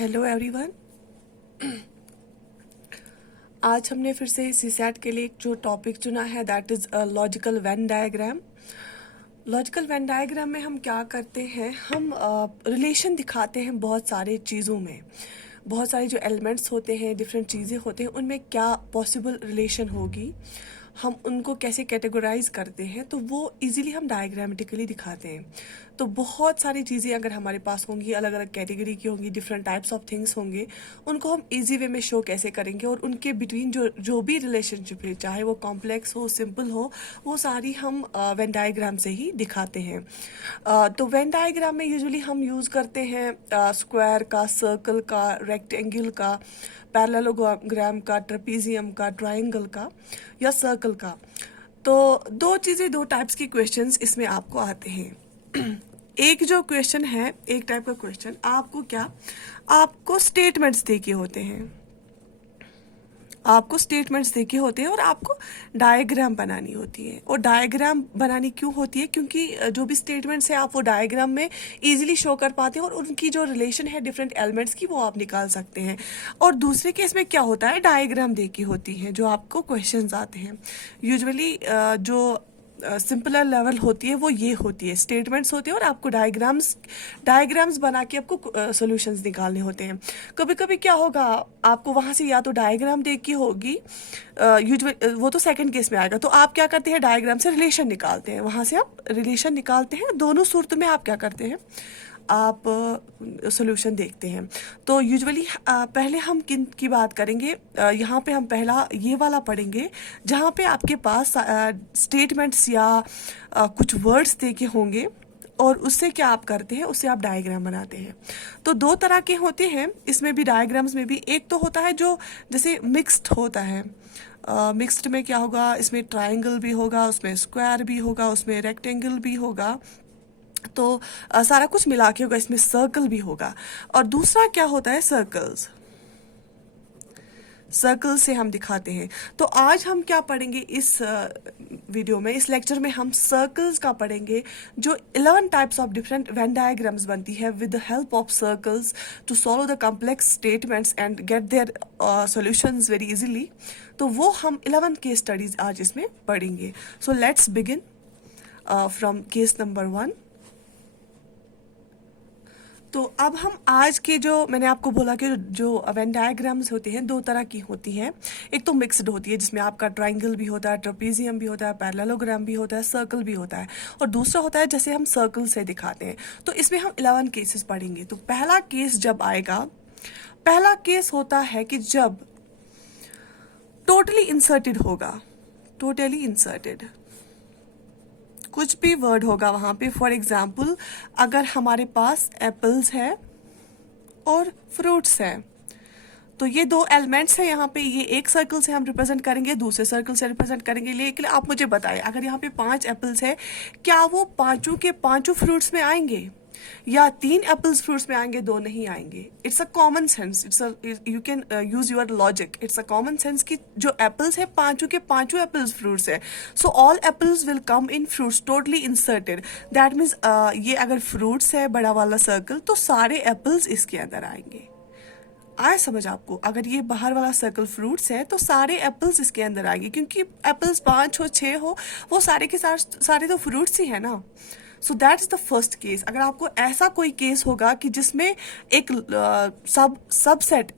Hello everyone. आज हमने फिर से सीसैट के लिए एक जो टॉपिक चुना है that is logical Venn diagram. Logical Venn diagram में हम क्या करते हैं, हम रिलेशन दिखाते हैं बहुत सारे चीज़ों में। बहुत सारे जो एलिमेंट्स होते हैं, डिफरेंट चीज़ें होते हैं, उनमें क्या पॉसिबल रिलेशन होगी, हम उनको कैसे कैटेगराइज करते हैं, तो वो इजीली हम डायग्रामेटिकली दिखाते हैं। तो बहुत सारी चीज़ें अगर हमारे पास होंगी, अलग अलग कैटेगरी की होंगी, डिफरेंट टाइप्स ऑफ थिंग्स होंगे, उनको हम इजी वे में शो कैसे करेंगे और उनके बिटवीन जो जो भी रिलेशनशिप है, चाहे वो कॉम्प्लेक्स हो, सिंपल हो, वो सारी हम वेन डायग्राम से ही दिखाते हैं। तो वेन डायग्राम में यूजुअली हम यूज़ करते हैं स्क्वायर का, सर्कल का, रेक्टेंगल का, पैरेललोग्राम का, ट्रेपीजियम का, ट्रायंगल का या सर्कल का। तो दो चीज़ें, दो टाइप्स के क्वेश्चंस इसमें आपको आते हैं। एक जो क्वेश्चन है, एक टाइप का क्वेश्चन आपको स्टेटमेंट्स देके होते हैं, और आपको डायग्राम बनानी होती है। और डायग्राम बनानी क्यों होती है? क्योंकि जो भी स्टेटमेंट्स है आप वो डायग्राम में इजीली शो कर पाते हैं और उनकी जो रिलेशन है डिफरेंट एलिमेंट्स की, वो आप निकाल सकते हैं। और दूसरे केस में क्या होता है, डायग्राम देखी होती है जो आपको क्वेश्चंस आते हैं। यूजुअली जो सिंपलर लेवल होती है वो ये होती है, स्टेटमेंट्स होते हैं और आपको डायग्राम्स बना के आपको सॉल्यूशंस निकालने होते हैं। कभी कभी क्या होगा, आपको वहाँ से या तो डायग्राम देखी होगी, यूजुअली वो तो सेकंड केस में आएगा। तो आप क्या करते हैं, डायग्राम से रिलेशन निकालते हैं, वहाँ से आप रिलेशन निकालते हैं। दोनों सूरत में आप क्या करते हैं, आप सॉल्यूशन देखते हैं। तो यूजुअली पहले हम किन की बात करेंगे, यहाँ पे हम पहला ये वाला पढ़ेंगे जहाँ पे आपके पास स्टेटमेंट्स या कुछ वर्ड्स देके होंगे और उससे क्या आप करते हैं, उससे आप डायग्राम बनाते हैं। तो दो तरह के होते हैं इसमें भी, डायग्राम्स में भी। एक तो होता है जो जैसे मिक्स्ड होता है। मिक्स्ड में क्या होगा, इसमें ट्रायंगल भी होगा, उसमें स्क्वायर भी होगा, उसमें रेक्टेंगल भी होगा, तो सारा कुछ मिला के होगा, इसमें सर्कल भी होगा। और दूसरा क्या होता है, सर्कल से हम दिखाते हैं। तो आज हम क्या पढ़ेंगे इस वीडियो में, इस लेक्चर में हम सर्कल्स का पढ़ेंगे, जो 11 types of different Venn diagrams बनती है with the help of circles to solve the complex statements and get their solutions very easily. तो वो हम 11 केस स्टडीज आज इसमें पढ़ेंगे। So let's begin from case number 1। तो अब हम आज के जो मैंने आपको बोला कि जो वेन डायग्राम्स होती हैं दो तरह की होती हैं। एक तो मिक्स्ड होती है जिसमें आपका ट्रायंगल भी होता है, ट्रेपीजियम भी होता है, पैरेललोग्राम भी होता है, सर्कल भी होता है। और दूसरा होता है जैसे हम सर्कल से दिखाते हैं। तो इसमें हम 11 केसेस पढ़ेंगे। तो पहला केस जब आएगा, पहला केस होता है कि जब टोटली इंसर्टेड होगा, टोटली इंसर्टेड कुछ भी वर्ड होगा वहाँ पे। फॉर एग्जाम्पल, अगर हमारे पास एप्पल्स है और फ्रूट्स है, तो ये दो एलिमेंट्स हैं यहाँ पे। ये एक सर्कल से हम रिप्रेजेंट करेंगे, दूसरे सर्कल से रिप्रेजेंट करेंगे। लेकिन आप मुझे बताएं, अगर यहाँ पे 5 एप्पल्स है, क्या वो पांचों के पांचों फ्रूट्स में आएंगे, या 3 एप्पल्स फ्रूट्स में आएंगे, 2 नहीं आएंगे? It's a common sense, you can use your logic. It's a common sense कि जो एप्पल्स है, पांचों के पांचों एप्पल्स फ्रूट्स है। So all apples will come in fruits, totally inserted. That means ये अगर फ्रूट्स है बड़ा वाला सर्कल, तो सारे एप्पल्स इसके अंदर आएंगे। आए समझ आपको? अगर ये बाहर वाला सर्कल फ्रूट्स है तो सारे एप्पल्स इसके अंदर आएंगे, क्योंकि एप्पल्स 5 हो 6 हो, वो सारे के सारे तो फ्रूट्स ही है ना। So that is the first case. अगर आपको ऐसा कोई केस होगा कि जिसमें एक सबसेट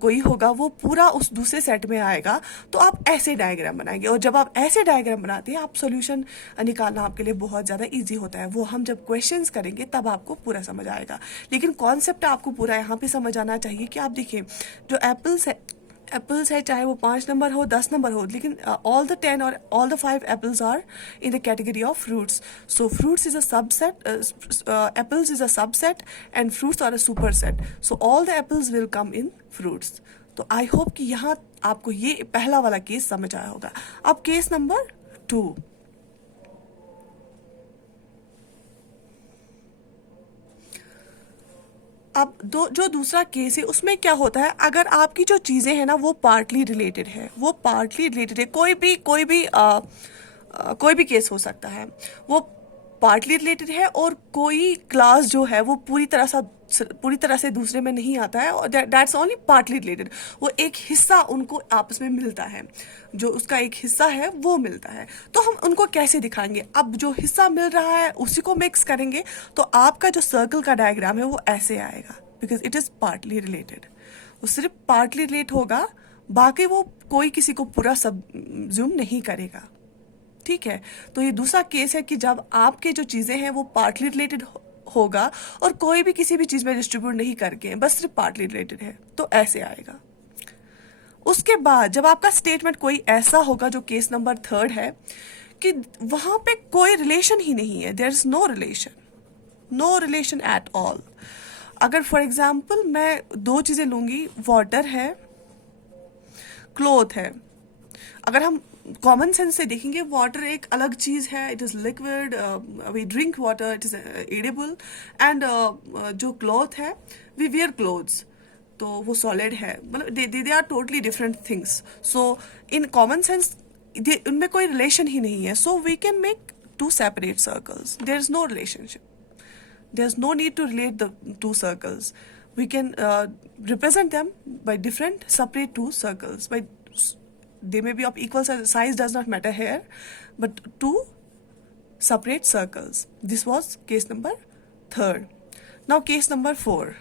कोई होगा, वो पूरा उस दूसरे सेट में आएगा, तो आप ऐसे डायग्राम बनाएंगे। और जब आप ऐसे डायग्राम बनाते हैं, आप सॉल्यूशन निकालना आपके लिए बहुत ज़्यादा इजी होता है। वो हम जब क्वेश्चंस करेंगे तब आपको पूरा समझ आएगा। लेकिन कॉन्सेप्ट आपको पूरा यहाँ पे समझ आना चाहिए कि आप देखिए, जो एप्पल्स है, चाहे वो 5 नंबर हो, 10 नंबर हो, लेकिन ऑल द 10 और all the 5 apples are in the category of fruits. So fruits is a subset, apples is a subset and fruits are a super set. So all the apples will come in fruits. तो I hope कि यहाँ आपको ये पहला वाला case समझ आया होगा। अब केस नंबर 2। अब जो दूसरा केस है, उसमें क्या होता है, अगर आपकी जो चीज़ें हैं ना वो पार्टली रिलेटेड है, कोई भी केस हो सकता है। वो पार्टली रिलेटेड है और कोई क्लास जो है वो पूरी तरह से दूसरे में नहीं आता है, और दैट्स ओनली पार्टली रिलेटेड। वो एक हिस्सा उनको आपस में मिलता है, जो उसका एक हिस्सा है वो मिलता है। तो हम उनको कैसे दिखाएंगे? अब जो हिस्सा मिल रहा है उसी को मिक्स करेंगे, तो आपका जो सर्कल का डायग्राम है वो ऐसे आएगा, because it is partly related. वो सिर्फ पार्टली रिलेट होगा, बाकी वो कोई किसी को पूरा सब्ज्यूम नहीं करेगा। ठीक है, तो ये दूसरा केस है कि जब आपके जो चीजें हैं वो पार्टली रिलेटेड होगा और कोई भी किसी भी चीज में डिस्ट्रीब्यूट नहीं करके बस सिर्फ पार्टली रिलेटेड है, तो ऐसे आएगा। उसके बाद जब आपका स्टेटमेंट कोई ऐसा होगा जो केस नंबर 3 है कि वहां पे कोई रिलेशन ही नहीं है, there is no relation at all. अगर फॉर एग्जाम्पल मैं दो चीजें लूंगी, वाटर है, क्लोथ है। अगर हम कॉमन सेंस से देखेंगे, वाटर एक अलग चीज है, it is liquid, we drink water, it is edible. And जो क्लॉथ है, वी वेयर क्लोथ्स, तो वो सॉलिड है, मतलब they are totally different things. So in common sense उनमें कोई रिलेशन ही नहीं है, so we can make 2 separate circles. There is no relationship. There's no need to relate the 2 circles. We can represent them by different separate 2 circles. They may be of equal size, does not matter here, but 2 separate circles. This was case number 3. Now case number 4.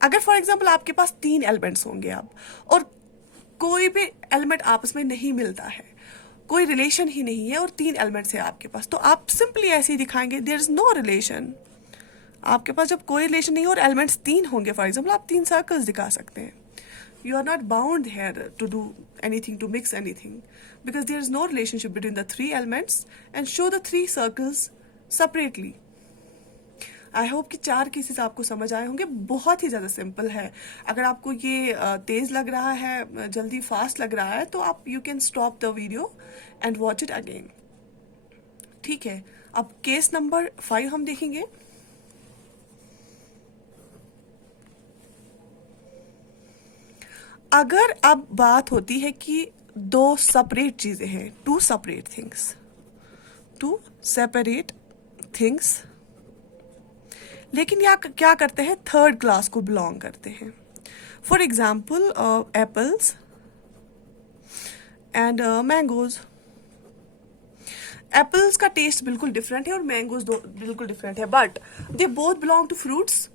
अगर for example आपके पास 3 elements होंगे अब, और कोई भी element आपस में नहीं मिलता है, कोई रिलेशन ही नहीं है, और 3 एलिमेंट्स है आपके पास, तो आप सिंपली ऐसे ही दिखाएंगे देयर इज नो रिलेशन। आपके पास जब कोई रिलेशन नहीं हो और एलिमेंट्स 3 होंगे फॉर एग्जाम्पल, आप 3 सर्कल्स दिखा सकते हैं। You are not bound here to do anything, to mix anything, because there is no relationship between the 3 elements, and show the 3 circles separately. I hope कि 4 cases आपको समझ आए होंगे। बहुत ही ज़्यादा सिंपल है। अगर आपको ये तेज़ लग रहा है, जल्दी फास्ट लग रहा है, तो आप you can stop the video and watch it again. ठीक है, अब केस नंबर 5 हम देखेंगे। अगर अब बात होती है कि 2 सेपरेट चीज़ें हैं, 2 सेपरेट थिंग्स, लेकिन यहाँ क्या करते हैं, 3rd क्लास को बिलोंग करते हैं। For example apples and mangoes. Apples का टेस्ट बिल्कुल डिफरेंट है और मैंगोज बिल्कुल डिफरेंट है, but they both belong to fruits.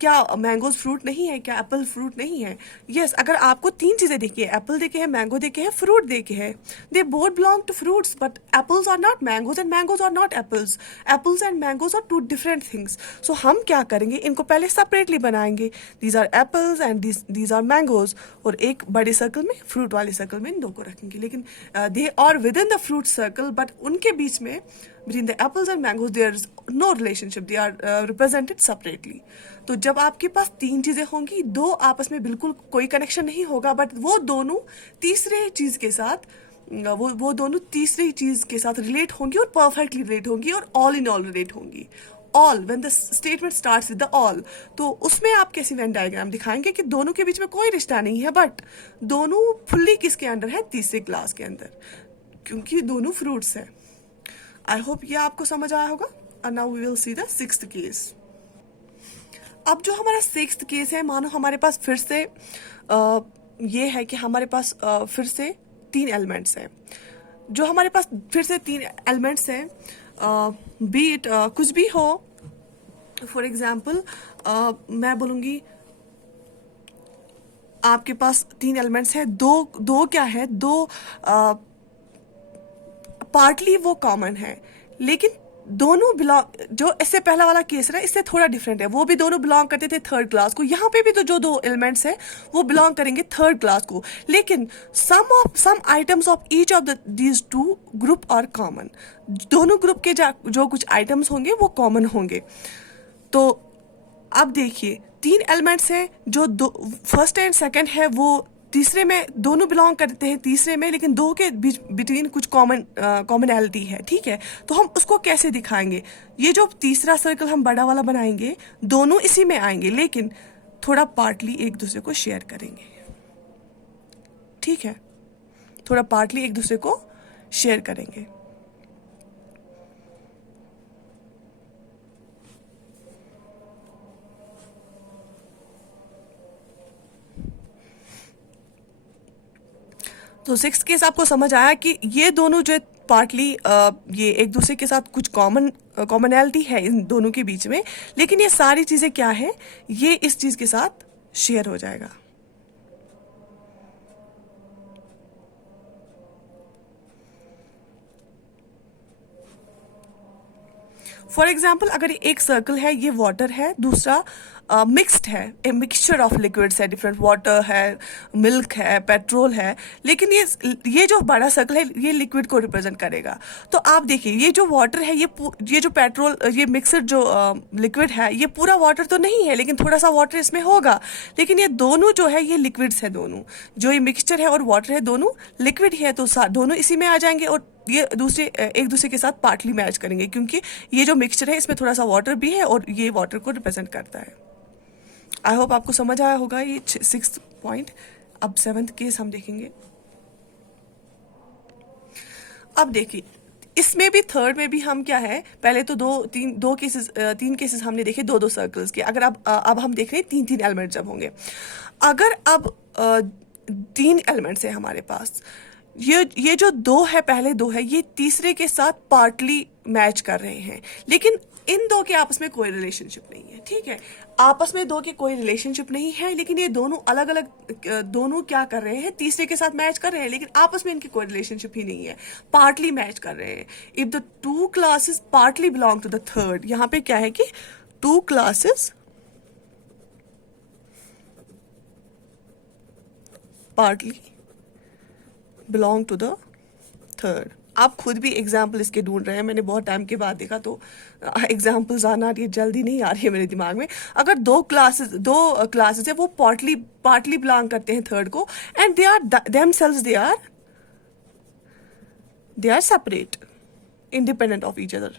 क्या मैंगोज फ्रूट नहीं है? क्या एप्पल फ्रूट नहीं है? यस, अगर आपको 3 चीजें देखी है, एप्पल देखे हैं, मैंगो देखे हैं, फ्रूट देखे हैं, they both belong to fruits, but apples are not mangoes and mangoes are not apples. Apples and mangoes are 2 different things. So हम क्या करेंगे, इनको पहले सेपरेटली बनाएंगे, these are apples and these are mangoes, और एक बड़े सर्कल में, फ्रूट वाले सर्कल में इन 2 को रखेंगे। लेकिन they are within the fruit circle, but उनके बीच में between the apples and mangoes there is no relationship, they are represented separately. तो जब आपके पास 3 चीजें होंगी, 2 आपस में बिल्कुल कोई कनेक्शन नहीं होगा, बट वो दोनों तीसरे चीज के साथ रिलेट होंगी और परफेक्टली रिलेट होंगी और ऑल इन ऑल रिलेट होंगी। All, when the statement starts with the all, तो उसमें आप कैसी वेन डायग्राम दिखाएंगे कि दोनों के बीच में कोई रिश्ता नहीं है, बट दोनों फुल्ली किसके अंडर है, तीसरे क्लास के अंदर, क्योंकि दोनों फ्रूट्स हैं। आई होप ये आपको समझ आया होगा। And now we will see the 6th case. अब जो हमारा 6th केस है, मानो हमारे पास फिर से ये है कि हमारे पास फिर से 3 एलिमेंट्स हैं। जो हमारे पास फिर से 3 एलिमेंट्स हैं, बीट कुछ भी हो। फॉर एग्जाम्पल मैं बोलूँगी आपके पास 3 एलिमेंट्स हैं, दो क्या है, 2 पार्टली वो कॉमन है, लेकिन दोनों बिलोंग, जो इससे पहला वाला केस है इससे थोड़ा डिफरेंट है, वो भी दोनों बिलोंग करते थे 3rd क्लास को। यहाँ पे भी तो जो 2 एलिमेंट्स हैं वो बिलोंग करेंगे 3rd क्लास को, लेकिन some items of each of these 2 group are common. दोनों ग्रुप के जो कुछ आइटम्स होंगे वो कॉमन होंगे। तो अब देखिए 3 एलिमेंट्स हैं, जो 1st एंड 2nd है वो तीसरे में, दोनों बिलोंग करते हैं तीसरे में, लेकिन 2 के बिटवीन कुछ कॉमनैलिटी है। ठीक है, तो हम उसको कैसे दिखाएंगे? ये जो तीसरा सर्कल हम बड़ा वाला बनाएंगे, दोनों इसी में आएंगे, लेकिन थोड़ा पार्टली एक दूसरे को शेयर करेंगे। ठीक है, थोड़ा पार्टली एक दूसरे को शेयर करेंगे। तो सिक्स्थ केस आपको समझ आया कि ये दोनों जो पार्टली ये एक दूसरे के साथ कुछ कॉमनैलिटी है इन दोनों के बीच में, लेकिन ये सारी चीजें क्या है, ये इस चीज के साथ शेयर हो जाएगा। फॉर एग्जाम्पल अगर एक सर्कल है, ये वाटर है, दूसरा मिक्स्ड है, ए मिक्सचर ऑफ लिक्विड्स है, डिफरेंट वाटर है, मिल्क है, पेट्रोल है, लेकिन ये जो बड़ा सर्कल है ये लिक्विड को रिप्रेजेंट करेगा। तो आप देखिए ये जो वाटर है, ये जो पेट्रोल, ये मिक्सड जो लिक्विड है, ये पूरा वाटर तो नहीं है, लेकिन थोड़ा सा वाटर इसमें होगा। लेकिन ये दोनों जो है ये लिक्विड्स है, दोनों जो ये मिक्सचर है और वाटर है दोनों लिक्विड ही है, तो दोनों इसी में आ जाएंगे और ये एक दूसरे के साथ पार्टली मैच करेंगे, क्योंकि ये जो मिक्सचर है इसमें थोड़ा सा वाटर भी है और ये वाटर को रिप्रेजेंट करता है। आई होप आपको समझ आया होगा ये 6th पॉइंट। अब 7th केस हम देखेंगे। अब देखिए इसमें भी थर्ड में भी हम क्या है, पहले तो तीन केसेस हमने देखे, दो सर्कल्स के। अगर अब हम देख रहे हैं तीन एलिमेंट जब होंगे। अगर अब 3 एलिमेंट्स है हमारे पास, ये जो 2 है, पहले 2 है, ये तीसरे के साथ पार्टली मैच कर रहे हैं, लेकिन इन 2 के आपस में कोई रिलेशनशिप नहीं है। ठीक है, आपस में 2 के कोई रिलेशनशिप नहीं है, लेकिन ये दोनों अलग अलग दोनों क्या कर रहे हैं, तीसरे के साथ मैच कर रहे हैं, लेकिन आपस में इनकी कोई रिलेशनशिप ही नहीं है, पार्टली मैच कर रहे हैं। If the 2 classes partly belong to the third, यहां पे क्या है कि 2 classes partly belong to the third. आप खुद भी एग्जाम्पल इसके ढूंढ रहे हैं, मैंने बहुत टाइम के बाद देखा, तो एग्जाम्पल्स आना ये जल्दी नहीं आ रही है मेरे दिमाग में। अगर 2 क्लासेस है वो पार्टली बिलोंग करते हैं थर्ड को, and they are themselves they are separate, independent of each other,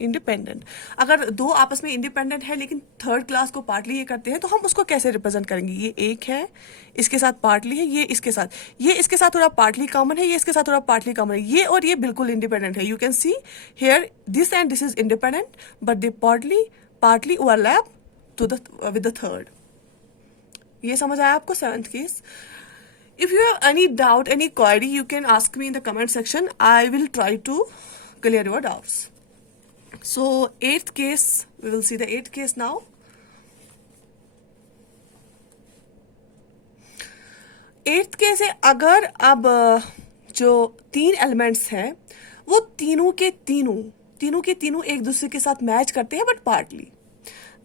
independent. अगर 2 आपस में इंडिपेंडेंट है लेकिन थर्ड क्लास को पार्टली ये करते हैं, तो हम उसको कैसे रिप्रेजेंट करेंगे? ये एक है, इसके साथ पार्टली है, ये इसके साथ थोड़ा पार्टली कॉमन है, ये इसके साथ थोड़ा पार्टली कॉमन है, ये और ये बिल्कुल इंडिपेंडेंट है। You can see here this and this is independent, but they partly overlap with the third. ये समझ आया आपको 7th case? If you have any doubt, any query, you can ask me in the comment section. I will try to clear your doubts. So 8th case, we will see the 8th case now. 8th case है, अगर अब जो 3 elements हैं वो तीनों के तीनों एक दूसरे के साथ मैच करते हैं, but partly,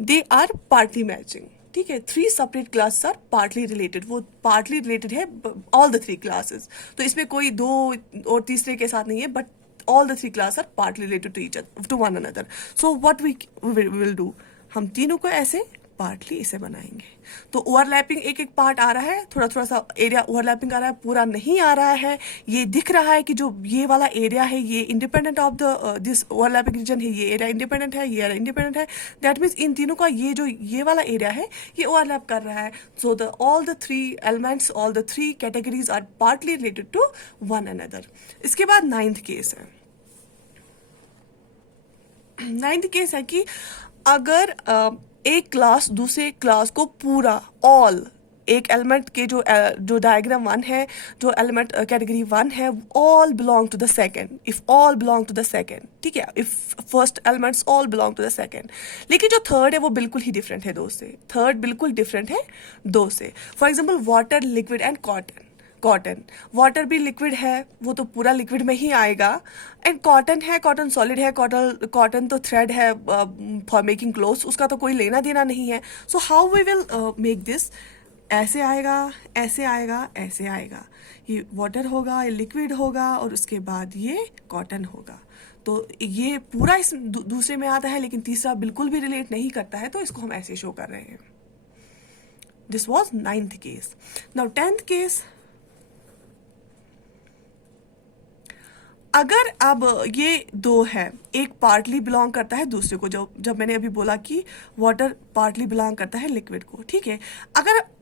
they are partly matching. ठीक है, 3 separate classes are partly related, वो पार्टली रिलेटेड है ऑल द 3 क्लासेस। तो इसमें कोई 2 और तीसरे के साथ नहीं है, but all the 3 classes are partly related to each other, to one another. So what we will do, हम तीनों को ऐसे पार्टली इसे बनाएंगे। तो ओवरलैपिंग एक पार्ट आ रहा है, थोड़ा सा एरिया ओवरलैपिंग आ रहा है, पूरा नहीं आ रहा है। ये दिख रहा है कि जो ये वाला एरिया है ये independent of the this overlapping region है, ये एरिया इंडिपेंडेंट है, ये एरिया इंडिपेंडेंट है। दैट मीन्स इन तीनों का ये वाला एरिया है ये ओवरलैप कर रहा है। So all the 3 elements, all the 3 categories are partly related to one another. इसके बाद 9th केस है। 9th केस है कि अगर एक क्लास दूसरे क्लास को पूरा एक एलिमेंट के जो डायग्राम 1 है, जो एलिमेंट कैटेगरी 1 है, all belong to the second. If all belong to the second, ठीक है, if first elements all belong to the second, लेकिन जो थर्ड है वो बिल्कुल ही डिफरेंट है 2 से। थर्ड बिल्कुल डिफरेंट है 2 से। For example water, liquid and cotton. Water भी लिक्विड है, वो तो पूरा लिक्विड में ही आएगा, एंड कॉटन है, कॉटन सॉलिड है, कॉटन तो थ्रेड है फॉर मेकिंग क्लोथ्स, उसका तो कोई लेना देना नहीं है। So how we will make this, ऐसे आएगा, ऐसे आएगा, ऐसे आएगा। ये वाटर होगा, ये लिक्विड होगा, और उसके बाद ये कॉटन होगा। तो ये पूरा इस दूसरे में आता है, लेकिन तीसरा बिल्कुल भी रिलेट नहीं करता है, तो इसको हम ऐसे शो कर रहे हैं। This was 9th case. Now 10th case, अगर अब ये 2 है, एक पार्टली बिलोंग करता है दूसरे को, जब मैंने अभी बोला कि वाटर पार्टली बिलोंग करता है लिक्विड को, ठीक है।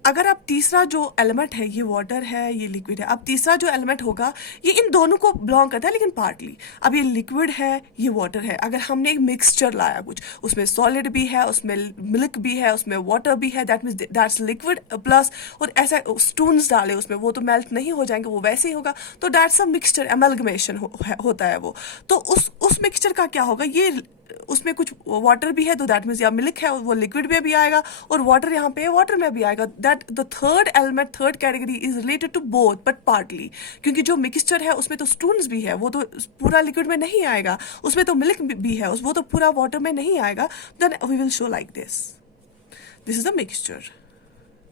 अगर अब तीसरा जो एलिमेंट है, ये वाटर है, ये लिक्विड है, अब तीसरा जो एलिमेंट होगा ये इन दोनों को बिलोंग करता है लेकिन पार्टली। अब ये लिक्विड है, ये वाटर है। अगर हमने एक मिक्सचर लाया कुछ, उसमें सॉलिड भी है, उसमें मिल्क भी है, उसमें वाटर भी है, that means that's liquid plus, और ऐसा स्टून्स डाले उसमें, वो तो मेल्ट नहीं हो जाएंगे, वो वैसे ही होगा, तो दैट्स अ मिक्सचर, एमलगमेशन होता है वो। तो उस मिक्सचर का क्या होगा, ये उसमें कुछ वाटर भी है तो दैट मीन्स या मिल्क है वो लिक्विड में भी आएगा, और वाटर यहाँ पे वाटर में भी आएगा। That the third element, third category is related to both but partly, क्योंकि जो मिक्सचर है उसमें तो स्टून्स भी है, वो तो पूरा लिक्विड में नहीं आएगा, उसमें तो मिल्क भी है, वो तो पूरा वाटर में नहीं आएगा। Then we will show like this, this is the mixture,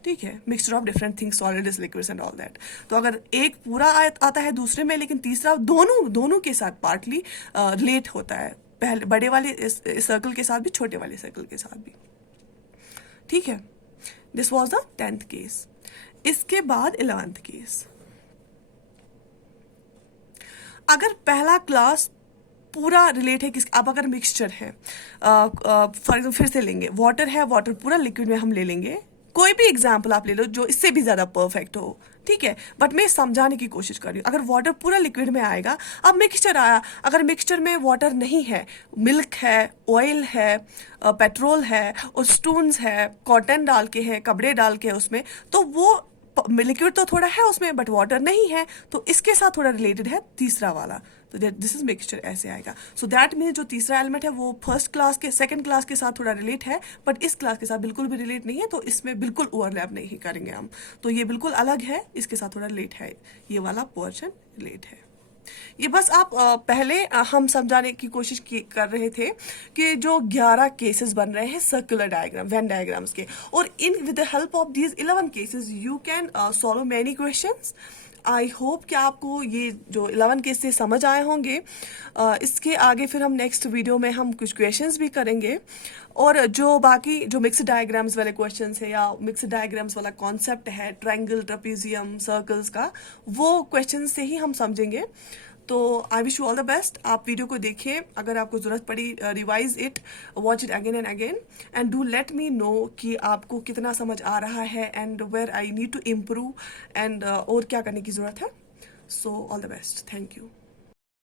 ठीक है, mixture of different things, solids, liquids and all that. तो अगर एक पूरा आता है दूसरे में, लेकिन तीसरा दोनों के साथ पार्टली रिलेट होता है, पहले बड़े वाले सर्कल के साथ भी, छोटे वाले सर्कल के साथ भी, ठीक है। This was the 10th case. इसके बाद 11th केस। अगर पहला क्लास पूरा रिलेट है अब अगर मिक्सचर है, फॉर एग्जाम्पल फिर से लेंगे, वाटर है, वाटर पूरा लिक्विड में हम ले लेंगे, कोई भी एग्जाम्पल आप ले लो जो इससे भी ज्यादा परफेक्ट हो, ठीक है, बट मैं समझाने की कोशिश कर रही हूँ। अगर वाटर पूरा लिक्विड में आएगा, अब मिक्सचर आया, अगर मिक्सचर में वाटर नहीं है, मिल्क है, ऑयल है, पेट्रोल है और स्टून्स है, कॉटन डाल के है, कपड़े डाल के उसमें, तो वो लिक्विड तो थोड़ा है उसमें बट वाटर नहीं है, तो इसके साथ थोड़ा रिलेटेड है तीसरा वाला, तो दिस इज मिक्सचर, ऐसे आएगा। सो दैट मीन जो तीसरा एलिमेंट है वो फर्स्ट क्लास के, सेकंड क्लास के साथ थोड़ा रिलेट है, बट इस क्लास के साथ बिल्कुल भी रिलेट नहीं है, तो इसमें बिल्कुल ओवरलैप नहीं करेंगे हम, तो ये बिल्कुल अलग है, इसके साथ थोड़ा रिलेट है, ये वाला पोर्शन रिलेट है। ये बस आप पहले हम समझाने की कोशिश कर रहे थे कि जो 11 केसेस बन रहे हैं सर्कुलर डायग्राम, वेन डायग्राम्स के, और in with the help of these 11 cases you can solve many questions. I hope कि आपको ये जो 11 केस से समझ आए होंगे। इसके आगे फिर हम नेक्स्ट वीडियो में हम कुछ क्वेश्चंस भी करेंगे, और जो बाकी जो मिक्स्ड डायग्राम्स वाले क्वेश्चंस है या मिक्स्ड डायग्राम्स वाला कॉन्सेप्ट है, ट्रायंगल, ट्रेपेजियम, सर्कल्स का, वो क्वेश्चन से ही हम समझेंगे। तो I wish you all the best. आप वीडियो को देखिए, अगर आपको जरूरत पड़ी revise it, watch it again and again, and do let me know कि आपको कितना समझ आ रहा है and where I need to improve, and और क्या करने की जरूरत है। So all the best, thank you.